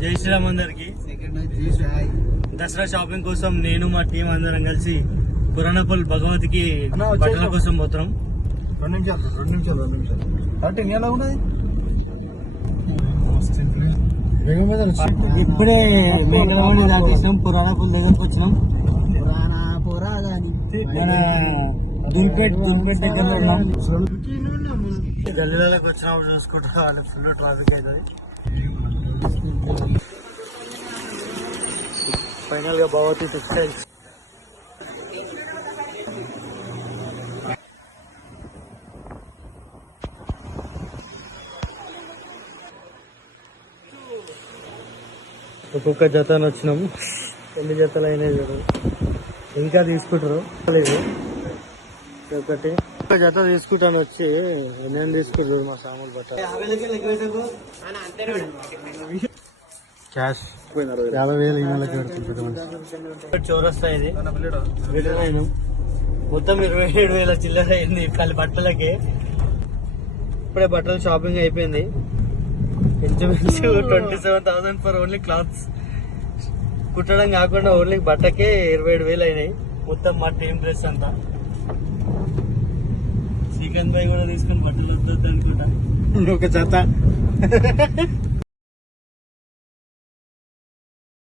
జై శ్రీరామ్ అందరికి. దసరా షాపింగ్ కోసం నేను మా టీం అందరం కలిసి పురాణపల్లి భగవతికి బట్టల కోసం పోతున్నాం. 2 నిమిషాలు కరెక్ట్ ఎలా ఉన్నది. ఇప్పుడే దాకేసాం, పురాణపల్లి దగ్గరకు వచ్చినాం. దుల్పేట్ దగ్గర ఉన్నాం. గల్లీలకు వచ్చినప్పుడు చూసుకుంటా వాళ్ళకి ఫుల్ ట్రాఫిక్ అవుతుంది. ఫైనల్ గా భగవతి టెక్స్టైల్స్ ఒక్కొక్క జతను వచ్చినాము. ఎన్ని జతలు అయినాయి చూడు, ఇంకా తీసుకుంటారు లేదు. ఒకటి ఒక జత తీసుకుంటాను వచ్చి నేను తీసుకుంటారు మా సామాన్లు బట్ట క్యాష్ 50,000 ఇళ్ళకి పెడుతుంది. చౌరస్తా ఇది అయినా మొత్తం 27,000 చిల్లర అయింది బట్టలకి. ఇప్పుడే బట్టలు షాపింగ్ అయిపోయింది. ఇంచుమించు 27,000 ఫర్ ఓన్లీ క్లాత్స్. కుట్టడం కాకుండా ఓన్లీ బట్టకే 27,000 అయినాయి. మొత్తం మా టీమ్ డ్రెస్ అంతా. శ్రీకాంత్ భాయ్ కూడా తీసుకొని బట్టలు వద్దు అనుకుంటా. ఒక జత